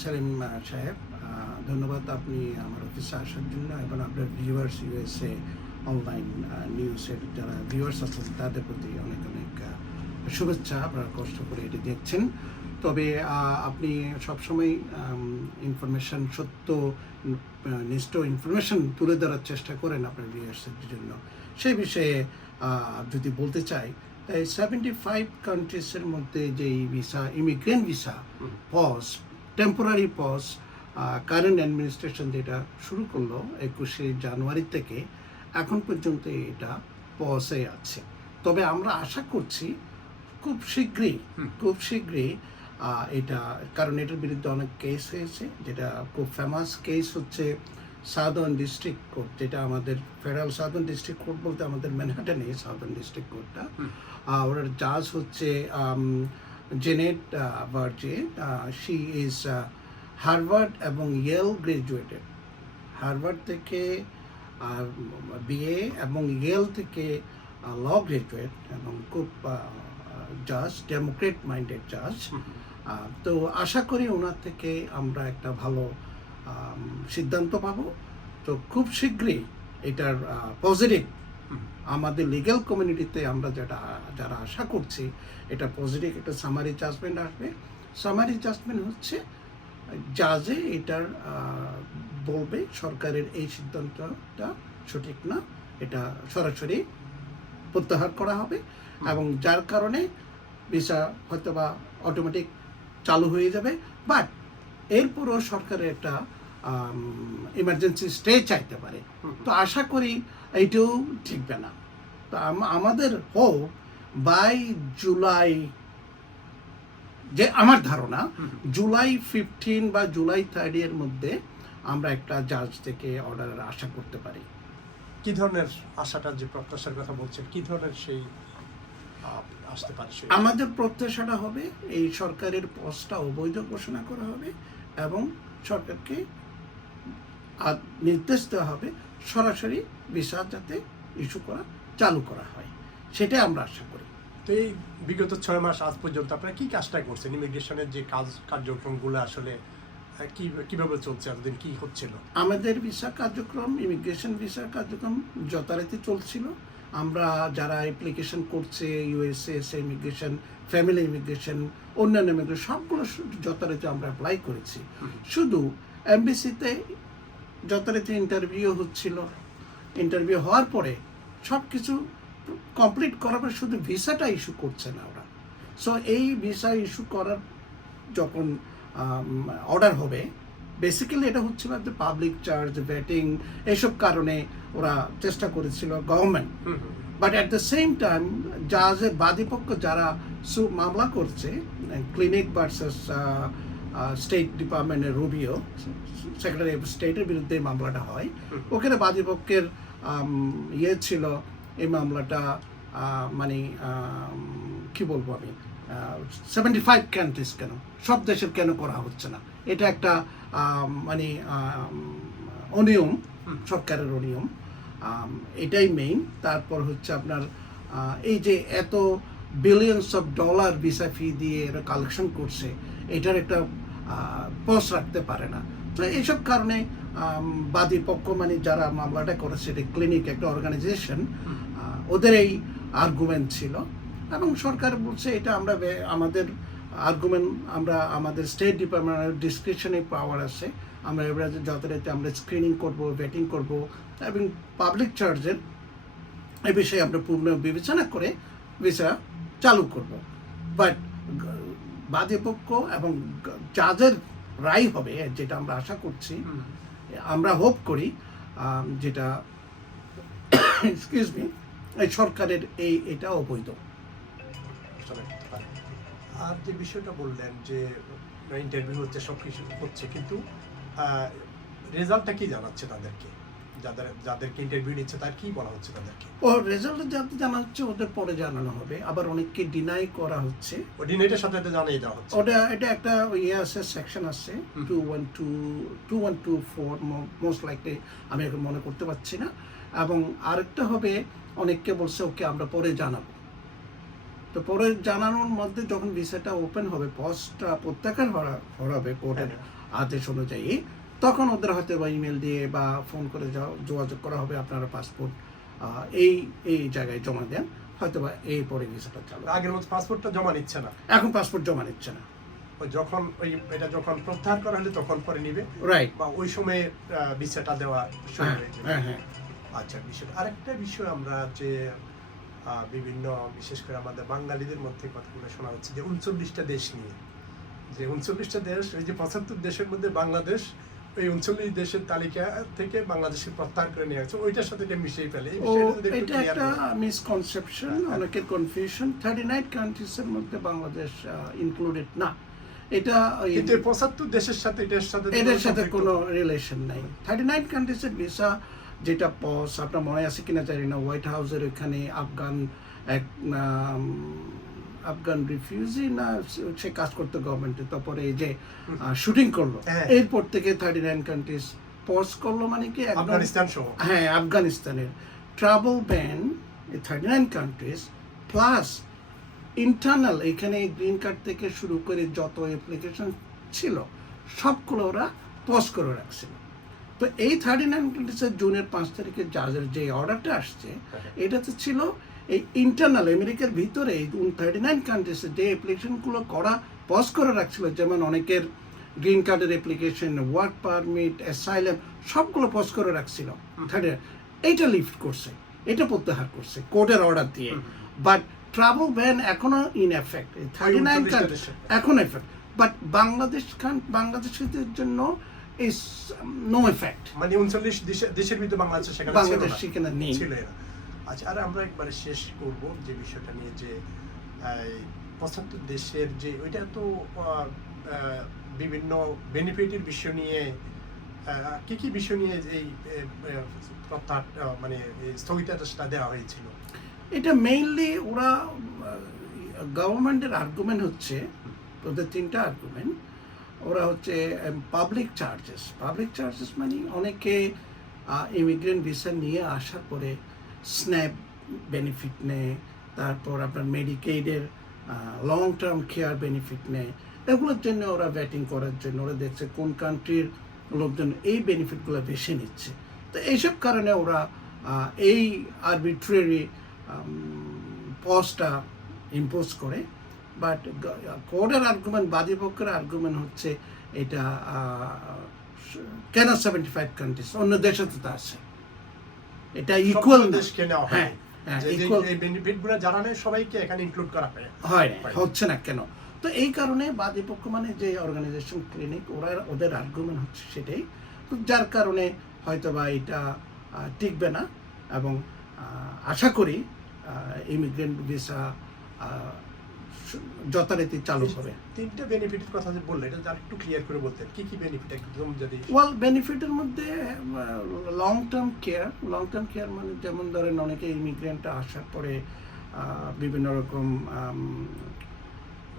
সেলিম সাহেব, ধন্যবাদ আপনি আমার অফিসে আসার জন্য এবং আপনার ভিউয়ার্স ইউএসএ অনলাইন নিউজের যারা ভিউয়ার্স আছেন তাদের প্রতি অনেক অনেক শুভেচ্ছা। আপনারা কষ্ট করে এটি দেখছেন। তবে আপনি সবসময় ইনফরমেশন সত্য নিষ্ঠ ইনফরমেশন তুলে ধরার চেষ্টা করেন আপনার ভিউয়ার্সের জন্য। সেই বিষয়ে যদি বলতে চাই, তাই 75 কান্ট্রিজের মধ্যে যেই visa immigrant visa pause temporary pause current administration যেটা শুরু করলো 21শে জানুয়ারি থেকে এখন পর্যন্ত এটা পজে আছে। তবে আমরা আশা করছি খুব শীঘ্রই এটা, কারণ এটার বিরুদ্ধে অনেক কেস হয়েছে। যেটা খুব ফেমাস কেস হচ্ছে সাউদার্ন ডিস্ট্রিক্ট কোর্ট, যেটা আমাদের ফেডারেল সাউদার্ন ডিস্ট্রিক্ট কোর্ট বলতে আমাদের ম্যানহাটনে সাউদার্ন ডিস্ট্রিক্ট কোর্টটা। ওনার জাজ হচ্ছে জেনেট বার্জে। শি ইজ হার্ভার্ড এবং ইয়েল গ্রাজুয়েটেড। হার্ভার্ড থেকে বিএ এবং ইয়েল থেকে ল গ্রাজুয়েট এবং খুব জাজ, ডেমোক্রেট মাইন্ডেড জাজ। তো আশা করি ওনার থেকে আমরা একটা ভালো সিদ্ধান্ত পাবো। তো খুব শীঘ্রই এটার পজিটিভ আমাদের লিগ্যাল কমিউনিটিতে আমরা যারা আশা করছি এটা পজিটিভ একটা সামারি জাজমেন্ট আসবে। সামারি জাজমেন্ট হচ্ছে জাজে এটার বলবে সরকারের এই সিদ্ধান্তটা সঠিক না, এটা সরাসরি প্রত্যাহার করা হবে এবং যার কারণে ভিসা হয়তো বা অটোমেটিক চালু হয়ে যাবে। বাট এরপরও সরকারের একটা ইমার্জেন্সি স্টে চাইতে পারে। তো আশা করি এইটাও ঠিকবে না। তো আমাদের হোপ বাই জুলাই, যে আমার ধারণা জুলাই 15 বা জুলাই 30 এর মধ্যে আমরা একটা জাজ থেকে অর্ডারের আশা করতে পারি। কি ধরনের আশাটা, যে প্রত্যাশার কথা বলছেন, কি ধরনের সেই আসতে পারে? আমাদের প্রত্যাশাটা হবে এই সরকারের পদটা অবৈধ ঘোষণা করা হবে এবং সরকারকে নির্দেশ দেওয়া হবে সরাসরি ভিসা যাতে ইস্যু করা চালু করা হয়, সেটাই আমরা আশা করি। তো এই বিগত 6 মাস আজ পর্যন্ত আপনারা কি কাজটা করছেন? ইমিগ্রেশনের যে কার্যক্রমগুলো আসলে কিভাবে চলছে, এতদিন কি হচ্ছিল? আমাদের ভিসা কার্যক্রম, ইমিগ্রেশন ভিসার কার্যক্রম যথারীতি চলছিল। আমরা যারা অ্যাপ্লিকেশন করছে ইউএসএ ইমিগ্রেশন, ফ্যামিলি ইমিগ্রেশন, অন্যান্য ইমিগ্রেশন সবগুলো যথারীতি আমরা অ্যাপ্লাই করেছি। শুধু এমবিসিতে যথারীতি ইন্টারভিউ হচ্ছিল। ইন্টারভিউ হওয়ার পরে সব কিছু কমপ্লিট করার পরে শুধু ভিসাটা ইস্যু করছে না ওরা। সো এই ভিসা ইস্যু করার যখন অর্ডার হবে, বেসিক্যালি এটা হচ্ছিল যে পাবলিক চার্জ, ভেটিং, এইসব কারণে ওরা চেষ্টা করেছিল government. But at the same time জাজের বাদীপক্ষ যারা মামলা করছে, ক্লিনিক ভার্সেস স্টেট ডিপার্টমেন্টের রুবিও, সেক্রেটারি অফ স্টেটের বিরুদ্ধে মামলাটা হয়। ওখানে বাদীপক্ষের ছিল এই মামলাটা মানে কি বলবো আমি, 75 কান্ট্রিজ কেন, সব দেশের কেন করা হচ্ছে না, এটা একটা মানে অনিয়ম, সরকারের অনিয়ম, এটাই মেইন। তারপর হচ্ছে আপনার এই যে এত বিলিয়নস অফ ডলার ভিসা ফি দিয়ে এরা কালেকশন করছে, এটার একটা পজ রাখতে পারে না। তো এইসব কারণে বাদী পক্ষ মানে যারা মামলাটা করেছে, এটা ক্লিনিক একটা অর্গানাইজেশন, ওদের এই আর্গুমেন্ট ছিল এবং সরকার বলছে এটা আমরা আমাদের আর্গুমেন্ট, আমরা আমাদের স্টেট ডিপার্টমেন্টের ডিসক্রিপশনে পাওয়ার আছে, আমরা এবার যথারীতি আমরা স্ক্রিনিং করব, ভেটিং করব এবং পাবলিক চার্জের এ বিষয়ে আমরা পূর্ণ বিবেচনা করে ভিসা চালু করব। বাট বাদীপক্ষ এবং জাজের রায় হবে যেটা আমরা আশা করছি, আমরা হোপ করি যেটা এক্সকিউজ মি, এই সরকারের এটা অবৈধ। আর যে বিষয়টা বললেন যে ইন্টারভিউ হচ্ছে, সব কিছু হচ্ছে, কিন্তু রেজাল্টটা কি জানাচ্ছে তাদেরকে? যাদেরকে ইন্টারভিউ নিচ্ছে তার কি বলা হচ্ছে তাদেরকে? ও রেজাল্ট যাতে জানা হচ্ছে ওদের পরে জানানো হবে। আবার অনেককে ডিনাই করা হচ্ছে, ও ডিনাইটার সাথে জানিয়ে দেওয়া হচ্ছে। এটা একটা ইয়ে আছে, সেকশন আছে 2124 মোস্ট লাইকলি, আমি এখন মনে করতে পারছি না। এবং আরেকটা হবে, অনেককে বলছে ওকে আমরা পরে জানাবো। তো পরে জানানোর মধ্যে যখন ভিসাটা ওপেন হবে, পজটা প্রত্যাখ্যান করা হবে কোর্টের আদেশ অনুযায়ী, তখন ওদের হয়তো বা ইমেল দিয়ে বা ফোন করে যোগাযোগ করা হবে, আপনারা পাসপোর্ট এই জায়গায় জমা দেন, হয়তো বা এরপরে ভিসাটা চালু। আগের মতো পাসপোর্টটা জমা নিচ্ছে না, এখন পাসপোর্ট জমা নিচ্ছে না, যখন এটা যখন প্রত্যাহার করা হলে তখন পরে নিবে, রাইট, বা ওই সময়ে ভিসাটা দেওয়া শুরু হয়ে যাবে। হ্যাঁ। আচ্ছা, বিষয় আরেকটা বিষয়, আমরা যে বিভিন্ন বিশেষ করে আমাদের বাঙালিদের মধ্যে কথাগুলো শোনা হচ্ছে যে 39টা দেশ নিয়ে, যে 39টা দেশ, ওই যে 75 দেশের মধ্যে বাংলাদেশ ওই 39 দেশের তালিকা থেকে বাংলাদেশকে প্রত্যাহার করে নিয়ে আসছে, ওইটার সাথে এটা মিশিয়ে ফেলে। এটা একটা মিসকনসেপশন, অনেকের কনফিউশন। 39 কান্ট্রিজের মধ্যে বাংলাদেশ ইনক্লুডেড না, এটা কিন্তু 75 দেশের সাথে এটার সাথে কোনো রিলেশন নাই। 39 কান্ট্রিজের ভিসা যেটা পজ, আপনার মনে আছে কিনা জানি না, হোয়াইট হাউসের ওইখানে আফগান রিফিউজি না সে কাজ করতো গভর্নমেন্টে, তারপরে এই যে শুটিং করলো, এরপর থেকে 39 কান্ট্রিজ পজ করলো, মানে কি আফগানিস্তান সহ, হ্যাঁ, আফগানিস্তানের travel ban 39 countries plus internal, এখানে গ্রিন কার্ড থেকে শুরু করে যত অ্যাপ্লিকেশন ছিল সবগুলো ওরা পজ করে রাখছিল। তো এই 39 কান্ট্রিজের জুনের 5 তারিখে জাজের যে অর্ডারটা আসছে, এটাতে ছিল এই ইন্টারনাল আমেরিকার ভিতরে এই 39 কান্ট্রিজে যে অ্যাপ্লিকেশনগুলো করা পজ করে রাখছিল, যেমন অনেকের গ্রিন কার্ডের অ্যাপ্লিকেশন, ওয়ার্ক পারমিট, অ্যাসাইলাম, সবগুলো পজ করে রাখছিল। এইটা লিফট করছে, এটা প্রত্যাহার করছে কোর্টের অর্ডার দিয়ে। বাট ট্রাভেল ব্যান এখনো ইন এফেক্ট, 39 কান্ট্রি এখন এফেক্ট, বাট বাংলাদেশিদের জন্য ইজ নো এফেক্ট, মানে 39 দেশের ভিতরে বাংলাদেশ সেখানে নেই। আচ্ছা, আর আমরা একবারে শেষ করব যে বিষয়টা নিয়ে, যে 75 দেশের যে ওইটা তো বিভিন্ন বেনিফিটের বিষয় নিয়ে, কি কি বিষয় নিয়ে এই প্রত্যাহার মানে স্থগিতাদেশটা দেওয়া হয়েছিল? এটা মেইনলি ওরা গভর্নমেন্টের আর্গুমেন্ট হচ্ছে, ওদের 3টা আর্গুমেন্ট। ওরা হচ্ছে পাবলিক চার্জেস মানে অনেকে ইমিগ্রেন্ট ভিসা নিয়ে আসার পরে স্ন্যাপ বেনিফিট নেয়, তারপর আপনার মেডিকেডের লং টার্ম কেয়ার বেনিফিট নেয়, এগুলোর জন্য ওরা ব্যাটিং করার জন্য ওরা দেখছে কোন কান্ট্রির লোকজন এই বেনিফিটগুলো বেছে নিচ্ছে। তো এইসব কারণে ওরা এই আরবিট্রারি পজটা ইম্পোজ করে। বাট কোর্টের আর্গুমেন্ট, বাদীপক্ষের আর্গুমেন্ট হচ্ছে এটা কেন 75 কান্ট্রিজ, অন্য দেশে তো আছে, এটা ইকুয়াল দেশকে নেওয়া হয়, এই বেনিফিটগুলো যারা নেয় সবাইকে এখানে ইনক্লুড করা হয়, হচ্ছে না কেন? তো এই কারণে বাদীপক্ষ মানে যে অর্গানাইজেশন ক্লিনিক, ওদের আর্গুমেন্ট হচ্ছে সেটাই, তো যার কারণে হয়তো বা এটা টিকবে না, এবং আশা করি ইমিগ্রেন্ট ভিসা যথারীতি চালু হবে। 3টা বেনিফিটের কথা যে বললেন, এটা একটু ক্লিয়ার করে বলতেন, কি কি বেনিফিট একদম যদি? ওয়েল, বেনিফিটের মধ্যে লং টার্ম কেয়ার মানে যেমন ধরেন অনেকে ইমিগ্রেন্ট আসার পরে বিভিন্ন রকম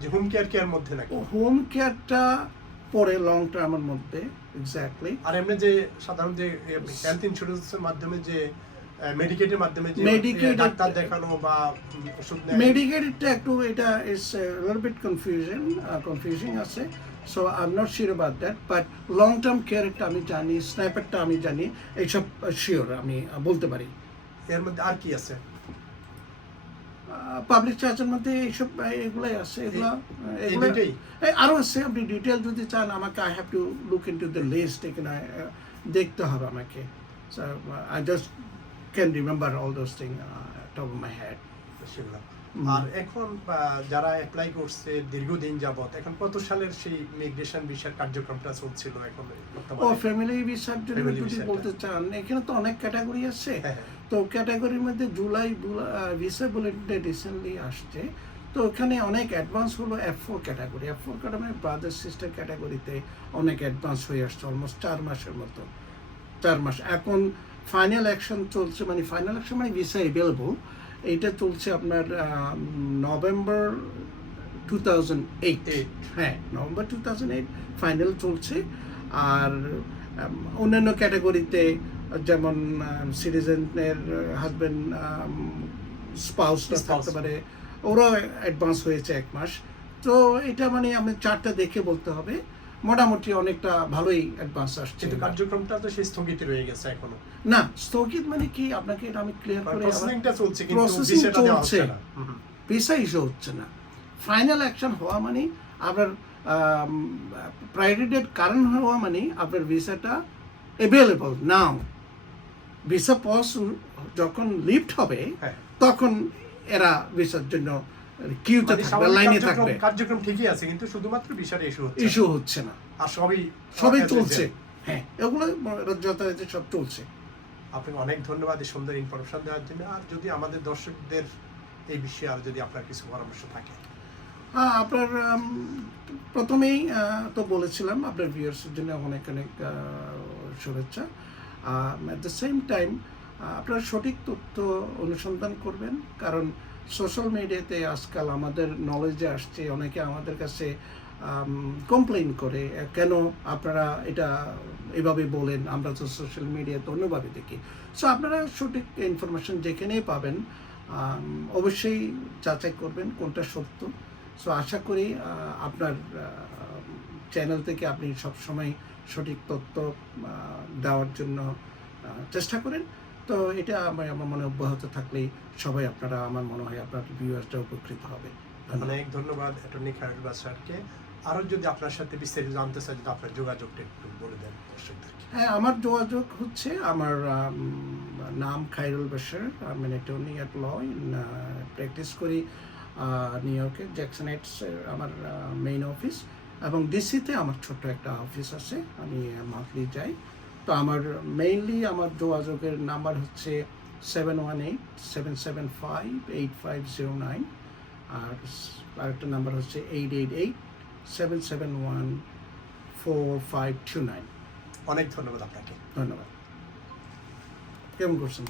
যে হোম কেয়ার মধ্যে নাকি? হোম কেয়ারটা পরে লং টার্মের মধ্যে, এক্স্যাক্টলি। আর এমনি যে সাধারণ যে হেলথ ইন্স্যুরেন্সের মাধ্যমে যে মেডিকেটের মাধ্যমে যে ডাক্তার দেখানো বা ওষুধ নেওয়া, মেডিকেটটা একটু এটা ইজ লিটল বিট কনফিউজিং আছে, so I am not sure about that. But long term কেয়ারটা আমি জানি, স্ন্যাপেরটা আমি জানি, এইসব শিওর আমি বলতে পারি। এর মধ্যে আর কি আছে? পাবলিক চার্জের মধ্যে এইসব এগুলাই আছে, এগুলো আরও আছে। আপনি ডিটেল যদি চান আমাকে, I have to look into the list, এখানে দেখতে হবে আমাকে। So I just can remember all those thing top of my head. সেগুলো। আর এখন যারা অ্যাপ্লাই করছে দীর্ঘদিন যাবত, এখন কত সালের সেই মিগ্রেশন ভিসার কার্যক্রমটা চলছিল এখন? ও ফ্যামিলি ভিসার জন্য যদি বলতে চান, এখানে তো অনেক ক্যাটাগরি আছে। তো ক্যাটাগরির মধ্যে জুলাই ভিসা বুলেটিনে রিসেন্টলি আসছে, তো ওখানে অনেক অ্যাডভান্স হলো F4 category. F4 category brother sister ক্যাটাগরিতে অনেক অ্যাডভান্স হয়ে আসছে, অলমোস্ট 4 মাসের মতো, 4 মাস। এখন ফাইনাল অ্যাকশন চলছে, মানে ফাইনাল অ্যাকশন মানে ভিসা অ্যাভেলেবল, এইটা চলছে আপনার নভেম্বর 2008, হ্যাঁ নভেম্বর 2008 ফাইনাল চলছে। আর অন্যান্য ক্যাটাগরিতে যেমন সিটিজেনের হাজব্যান্ড স্পাউসরা থাকতে পারে, ওরা অ্যাডভান্স হয়েছে 1 মাস। তো এটা মানে আমি চার্টটা দেখে বলতে হবে মোটামুটি অনেকটা ভালোই অ্যাডভান্স আসছে। কিন্তু কার্যক্রমটা তো সেই স্থগিত রয়ে গেছে এখনো। না স্থগিত মানে কি আপনাকে এটা আমি ক্লিয়ার করে প্রসেসিংটা চলছে কিন্তু প্রসেসিং ভিসাটা দেওয়া চলছে, হচ্ছে না। ভিসা ইস্যু হচ্ছে না। ফাইনাল অ্যাকশন হওয়া মানে আপনার প্রায়োরিটি ডেট কারণ হওয়া মানে আপনার ভিসাটা অ্যাভেলেবল নাও। ভিসা পজ যখন লিফট হবে হ্যাঁ। তখন এরা ভিসার জন্য কিউতে মানে থাকবে, স্বাভাবিক লাইনে কার্যক্রম- থাকবে, কার্যক্রম ঠিকই আছে কিন্তু শুধুমাত্র ভিসাটা ইস্যু হচ্ছে না। ইস্যু হচ্ছে না। আর সবই সবই as চলছে, usual। হ্যাঁ এগুলো যথারীতি সব চলছে। আপনাকে অনেক ধন্যবাদ এই সুন্দর ইনফরমেশন দেওয়ার জন্য। আর যদি আমাদের দর্শকদের এই বিষয়ে আর যদি আপনার কিছু পরামর্শ থাকে। আপনার প্রথমেই তো বলেছিলাম আপনার ভিউয়ার্সের জন্য অনেক অনেক শুভেচ্ছা। অ্যাট দ্য সেম টাইম আপনারা সঠিক তথ্য অনুসন্ধান করবেন, কারণ সোশ্যাল মিডিয়াতে আজকাল আমাদের নলেজে আসছে, অনেকে আমাদের কাছে কমপ্লেইন করে কেন আপনারা এটা এভাবে বলেন, আমরা তো সোশ্যাল মিডিয়াতে অন্যভাবে দেখি। সো আপনারা সঠিক ইনফরমেশন যেখানেই পাবেন অবশ্যই যাচাই করবেন কোনটা সত্য। সো আশা করি আপনার চ্যানেল থেকে আপনি সবসময় সঠিক তথ্য দেওয়ার জন্য চেষ্টা করেন। তো এটা আমার মনে অব্যাহত থাকলেই সবাই আপনারা, আমার মনে হয় আপনার ভিউয়ার্সরা উপকৃত হবে। অনেক ধন্যবাদ অ্যাটর্নি খায়রুল বাশারকে। আরও যদি আপনার সাথে বিস্তারিত জানতে চাই, যদি আপনার যোগাযোগটা একটু বলে দেন দর্শকদেরকে। হ্যাঁ, আমার যোগাযোগ হচ্ছে, আমার নাম খায়রুল বাশার, আমি অ্যাটর্নি অ্যাট ল, প্র্যাকটিস করি নিউ ইয়র্কের জ্যাকসন হাইটস আমার মেইন অফিস, এবং ডিসিতে আমার ছোট্ট একটা অফিস আছে, আমি মান্থলি যাই। তো আমার মেইনলি আমার যোগাযোগের নাম্বার হচ্ছে 718-775-8509, আর আরেকটা নাম্বার হচ্ছে 888-771-4529। অনেক ধন্যবাদ আপনাকে। ধন্যবাদ। কেমন করছেন?